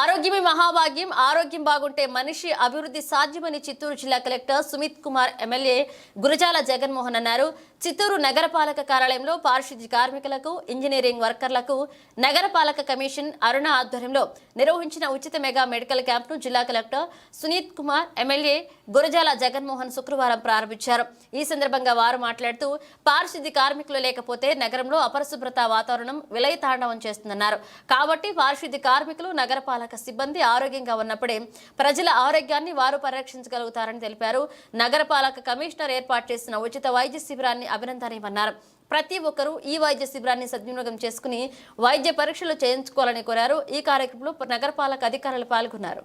ఆరోగ్యమే మహాభాగ్యం. ఆరోగ్యం బాగుంటే మనిషి అభివృద్ధి సాధ్యమని చిత్తూరు జిల్లా కలెక్టర్ సుమిత్ కుమార్ ఎమ్మెల్యే గురజాల జగన్మోహన్ అన్నారు. చిత్తూరు నగరపాలక కార్యాలయంలో పారిశుద్ధ్య కార్మికులకు, ఇంజనీరింగ్ వర్కర్లకు నగరపాలక కమిషన్ అరుణ ఆధ్వర్యంలో నిర్వహించిన ఉచిత మెగా మెడికల్ క్యాంప్ను జిల్లా కలెక్టర్ సునీత్ కుమార్ ఎమ్మెల్యే గురజాల జగన్మోహన్ శుక్రవారం ప్రారంభించారు. ఈ సందర్భంగా వారు మాట్లాడుతూ పారిశుద్ధ్య కార్మికులు లేకపోతే నగరంలో అపరిశుభ్రత వాతావరణం విలయతాండవం చేస్తుందన్నారు. కాబట్టి పారిశుద్ధ్య కార్మికులు, నగరపాలక సిబ్బంది ఆరోగ్యంగా ఉన్నప్పుడే ప్రజల ఆరోగ్యాన్ని వారు పరిరక్షించగలుగుతారని తెలిపారు. నగరపాలక కమిషనర్ ఏర్పాటు చేసిన ఉచిత వైద్య శిబిరాన్ని అభినందనీయమన్నారు. ప్రతి ఒక్కరూ ఈ వైద్య శిబిరాన్ని సద్వినియోగం చేసుకుని వైద్య పరీక్షలు చేయించుకోవాలని కోరారు. ఈ కార్యక్రమంలో నగరపాలక అధికారులు పాల్గొన్నారు.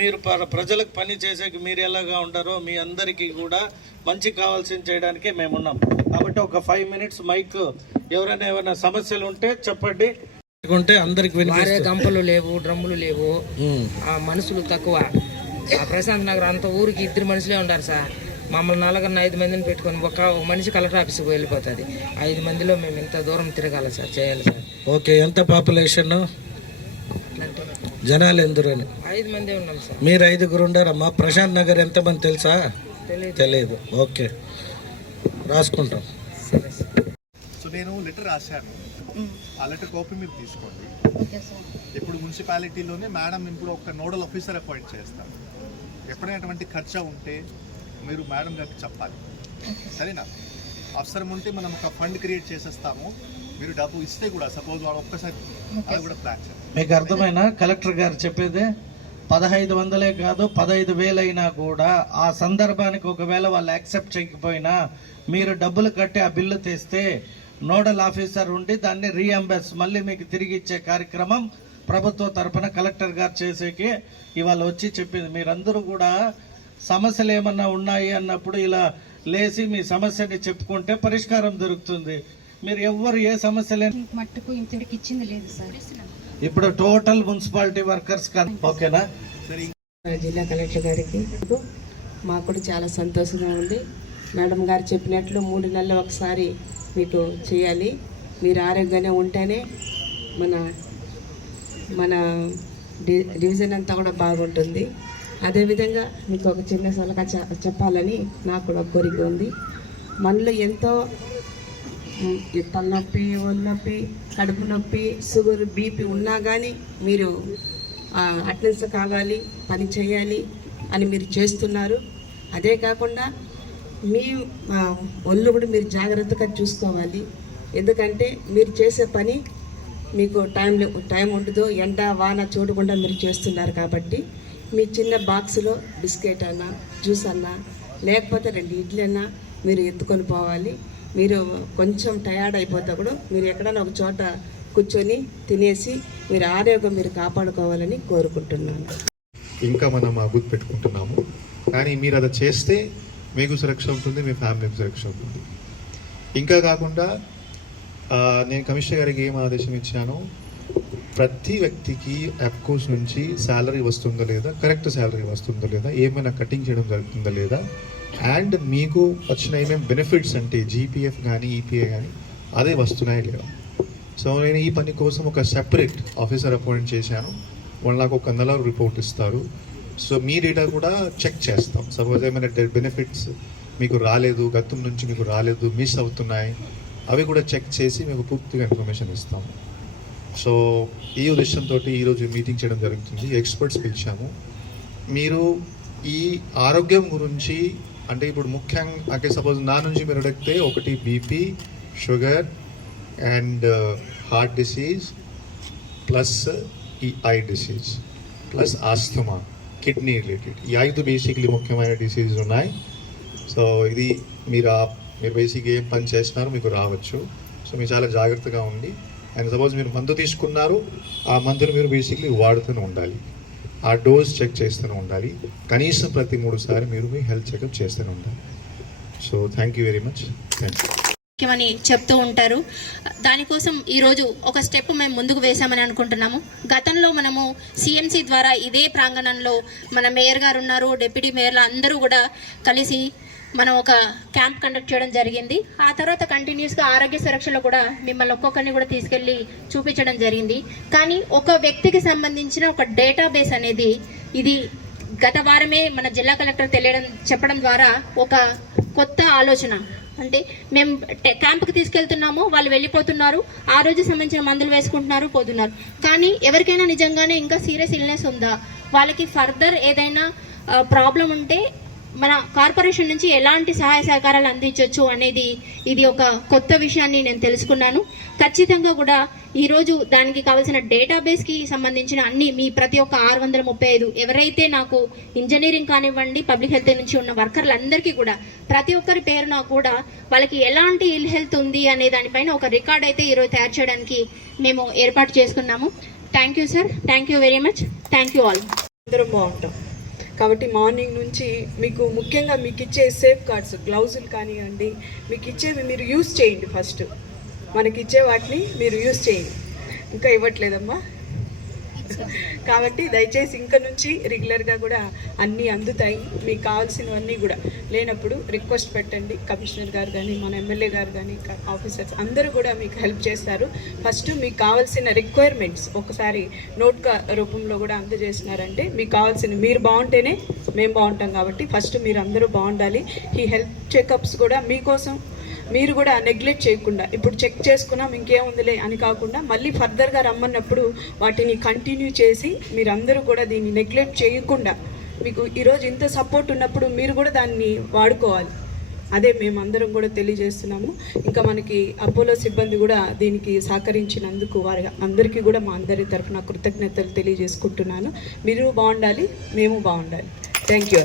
మీరు ప్రజలకు పని చేసేకి మీరు ఎలాగా ఉంటారో మీ అందరికీ కూడా మంచి కావాల్సింది చేయడానికే మేమున్నాం. కాబట్టి ఒక 5 minutes మైక్ ఎవరైనా ఏమైనా సమస్యలు ఉంటే చెప్పండి. అందరికి గంపలు లేవు, డ్రమ్ములు లేవు, మనుషులు తక్కువ. ప్రశాంత్ నగర్ అంత ఊరికి 2 మనుషులే ఉంటారు సార్. మమ్మల్ని 4-5 మందిని పెట్టుకొని ఒక మనిషి కలెక్టర్ ఆఫీస్కి వెళ్ళిపోతుంది. 5 మందిలో మేము ఇంత దూరం తిరగాలి సార్, చేయాలి సార్. ఓకే, ఎంత పాపులేషన్ జనాలు ఎందరని? 5 మంది ఉన్నాం సార్. మీరు 5గురు ఉండారమ్మా. ప్రశాంత్ నగర్ ఎంతమంది తెలుసా? తెలియదు. ఓకే, రాసుకుంటాం. సో నేను లెటర్ రాశాను, ఆ లెటర్ కాపీ మీరు తీసుకోండి. ఇప్పుడు మున్సిపాలిటీలోనే మేడం ఇప్పుడు ఒక నోడల్ ఆఫీసర్ అపాయింట్ చేస్తాను. ఎప్పుడైనా అటువంటి ఖర్చు ఉంటే మీరు మేడం గారికి చెప్పాలి, సరేనా? అవసరం ఉంటే మనం ఒక ఫండ్ క్రియేట్ చేసేస్తాము. మీరు డబ్బు ఇస్తే కూడా సపోజ్ వాళ్ళు ఒక్కసారి అది కూడా ప్లాన్ చేయాలి. మీకు అర్థమైనా కలెక్టర్ గారు చెప్పేదే? 1500 కాదు 15,000 అయినా కూడా ఆ సందర్భానికి ఒకవేళ వాళ్ళు యాక్సెప్ట్ చేయకపోయినా మీరు డబ్బులు కట్టి ఆ బిల్లు తెస్తే నోడల్ ఆఫీసర్ ఉండి దాన్ని రీఎంబర్స్ మళ్ళీ మీకు తిరిగి ఇచ్చే కార్యక్రమం ప్రభుత్వ తరఫున కలెక్టర్ గారు చేసేకి ఇవాళ వచ్చి చెప్పింది. మీరందరూ కూడా సమస్యలు ఏమన్నా ఉన్నాయి అన్నప్పుడు ఇలా లేచి మీ సమస్యని చెప్పుకుంటే పరిష్కారం దొరుకుతుంది. మీరు ఎవ్వరు ఏ సమస్యలే మట్టుకు ఇంతవరకు ఇచ్చింది లేదు సార్. ఇప్పుడు టోటల్ మున్సిపాలిటీ వర్కర్స్ ఓకేనా? జిల్లా కలెక్టర్ గారికి మాకు కూడా చాలా సంతోషంగా ఉంది. మేడం గారు చెప్పినట్లు 3 నెలలు ఒకసారి మీకు చేయాలి. మీరు ఆరోగ్యంగా ఉంటేనే మన డివిజన్ అంతా కూడా బాగుంటుంది. అదేవిధంగా మీకు ఒక చిన్న సలహా చెప్పాలని నాకు కూడా కోరిక ఉంది. మనలో ఎంతో తలనొప్పి, ఒళ్ళనొప్పి, కడుపు నొప్పి, షుగర్, బీపీ ఉన్నా కానీ మీరు అటెండెన్స్ కావాలి, పని చేయాలి అని మీరు చేస్తున్నారు. అదే కాకుండా మీ ఒళ్ళు కూడా మీరు జాగ్రత్తగా చూసుకోవాలి. ఎందుకంటే మీరు చేసే పని మీకు టైం ఉండదు, ఎండ వాన చూడకుండా మీరు చేస్తున్నారు. కాబట్టి మీ చిన్న బాక్స్లో బిస్కెట్ అన్నా, జ్యూస్ అన్నా, లేకపోతే 2 ఇడ్లీ అన్నా మీరు ఎత్తుకొని పోవాలి. మీరు కొంచెం టయర్డ్ అయిపోతే కూడా మీరు ఎక్కడైనా ఒక చోట కూర్చొని తినేసి మీరు ఆరోగ్యం మీరు కాపాడుకోవాలని కోరుకుంటున్నాను. ఇంకా మనం అభివృద్ధి పెట్టుకుంటున్నాము, కానీ మీరు అది చేస్తే మీకు సురక్ష ఉంటుంది, మీ ఫ్యామిలీకి సురక్ష ఉంటుంది. ఇంకా కాకుండా నేను కమిషనర్ గారికి ఏం ఆదేశం ఇచ్చాను, ప్రతి వ్యక్తికి అప్కోర్స్ నుంచి శాలరీ వస్తుందా లేదా, కరెక్ట్ శాలరీ వస్తుందా లేదా, ఏమైనా కటింగ్ చేయడం జరుగుతుందా లేదా, అండ్ మీకు వచ్చిన ఏమేమి బెనిఫిట్స్ అంటే జీపీఎఫ్ కానీ ఈపీఏ కానీ అదే వస్తున్నాయా లేదా. సో నేను ఈ పని కోసం ఒక సెపరేట్ ఆఫీసర్ అపాయింట్ చేశాను. వాళ్ళు నాకు ఒక నెల రిపోర్ట్ ఇస్తారు. సో మీ డేటా కూడా చెక్ చేస్తాం. సపోజ్ ఏమైనా బెనిఫిట్స్ మీకు రాలేదు, గతం నుంచి మీకు రాలేదు, మిస్ అవుతున్నాయి, అవి కూడా చెక్ చేసి మీకు పూర్తిగా ఇన్ఫర్మేషన్ ఇస్తాము. సో ఈ ఉద్దేశంతో ఈరోజు మీటింగ్ చేయడం జరుగుతుంది. ఎక్స్పర్ట్స్ పిలిచాము. మీరు ఈ ఆరోగ్యం గురించి అంటే ఇప్పుడు ముఖ్యంగా అంటే సపోజ్ నా నుంచి మీరు అడిగితే ఒకటి BP, sugar and heart disease, plus ఈ eye disease, plus asthma, kidney related, ఈ 5 బేసిక్లీ ముఖ్యమైన డిసీజ్ ఉన్నాయి. సో ఇది మీరు బేసిక్ ఏం పని చేస్తున్నారో మీకు రావచ్చు. సో మీరు చాలా జాగ్రత్తగా ఉండి, అండ్ సపోజ్ మీరు మందు తీసుకున్నారు, ఆ మందును మీరు బేసిక్లీ వాడుతూనే ఉండాలి, ఆ డోస్ చెక్ చేస్తూనే ఉండాలి. కనీసం ప్రతి 3 సార్లు మీరు మీ హెల్త్ చెకప్ చేస్తూనే ఉండాలి. So thank you very much. Thank you. అని చెప్తూ ఉంటారు. దానికోసం ఈరోజు ఒక స్టెప్ మేము ముందుకు వేసామని అనుకుంటున్నాము. గతంలో మనము సిఎంసి ద్వారా ఇదే ప్రాంగణంలో మన మేయర్ గారు ఉన్నారు, డిప్యూటీ మేయర్లు అందరూ కూడా కలిసి మనం ఒక క్యాంప్ కండక్ట్ చేయడం జరిగింది. ఆ తర్వాత కంటిన్యూస్గా ఆరోగ్య సురక్షలో కూడా మిమ్మల్ని ఒక్కొక్కరిని కూడా తీసుకెళ్ళి చూపించడం జరిగింది. కానీ ఒక వ్యక్తికి సంబంధించిన ఒక డేటాబేస్ అనేది ఇది గత వారమే మన జిల్లా కలెక్టర్ చెప్పడం ద్వారా ఒక కొత్త ఆలోచన. అంటే మేము క్యాంప్కి తీసుకెళ్తున్నాము, వాళ్ళు వెళ్ళిపోతున్నారు, ఆ రోజు సంబంధించిన మందులు వేసుకుంటున్నారు, పోతున్నారు. కానీ ఎవరికైనా నిజంగానే ఇంకా సీరియస్ ఇల్నెస్ ఉందా, వాళ్ళకి ఫర్దర్ ఏదైనా ప్రాబ్లం ఉంటే మన కార్పొరేషన్ నుంచి ఎలాంటి సహాయ సహకారాలు అందించవచ్చు అనేది ఇది ఒక కొత్త విషయాన్ని నేను తెలుసుకున్నాను. ఖచ్చితంగా కూడా ఈరోజు దానికి కావాల్సిన డేటాబేస్కి సంబంధించిన అన్ని మీ ప్రతి ఒక్క 635 ఎవరైతే నాకు ఇంజనీరింగ్ కానివ్వండి పబ్లిక్ హెల్త్ నుంచి ఉన్న వర్కర్లందరికీ కూడా ప్రతి ఒక్కరి పేరున కూడా వాళ్ళకి ఎలాంటి ఇల్ హెల్త్ ఉంది అనే దానిపైన ఒక రికార్డ్ అయితే ఈరోజు తయారు చేయడానికి మేము ఏర్పాటు చేసుకున్నాము. Thank you sir, thank you very much, thank you all. అందరం బాగుంటాం కాబట్టి మార్నింగ్ నుంచి మీకు ముఖ్యంగా మీకు ఇచ్చే సేఫ్ గార్డ్స్ గ్లౌజులు కానివ్వండి, మీకు ఇచ్చేవి మీరు యూజ్ చేయండి. ఫస్ట్ మనకి ఇచ్చే వాటిని మీరు యూజ్ చేయండి. ఇంకా ఇవ్వట్లేదమ్మా కాబట్టి దయచేసి ఇంకా నుంచి రెగ్యులర్గా కూడా అన్నీ అందుతాయి. మీకు కావాల్సినవన్నీ కూడా లేనప్పుడు రిక్వెస్ట్ పెట్టండి. కమిషనర్ గారు కానీ మన ఎమ్మెల్యే గారు కానీ ఆఫీసర్స్ అందరూ కూడా మీకు హెల్ప్ చేస్తారు. ఫస్ట్ మీకు కావాల్సిన రిక్వైర్మెంట్స్ ఒకసారి నోట్ రూపంలో కూడా అందజేసినారంటే మీకు కావాల్సిన మీరు బాగుంటేనే మేము బాగుంటాం. కాబట్టి ఫస్ట్ మీరు అందరూ బాగుండాలి. ఈ హెల్త్ చెకప్స్ కూడా మీకోసం మీరు కూడా నెగ్లెక్ట్ చేయకుండా ఇప్పుడు చెక్ చేసుకున్నాం ఇంకేముందిలే అని కాకుండా మళ్ళీ ఫర్దర్గా రమ్మన్నప్పుడు వాటిని కంటిన్యూ చేసి మీరందరూ కూడా దీన్ని నెగ్లెక్ట్ చేయకుండా మీకు ఈరోజు ఇంత సపోర్ట్ ఉన్నప్పుడు మీరు కూడా దాన్ని వాడుకోవాలి. అదే మేమందరం కూడా తెలియజేస్తున్నాము. ఇంకా మనకి అపోలో సిబ్బంది కూడా దీనికి సహకరించినందుకు వారి అందరికీ కూడా మా అందరి తరఫున కృతజ్ఞతలు తెలియజేసుకుంటున్నాను. మీరు బాగుండాలి, మేము బాగుండాలి. Thank you.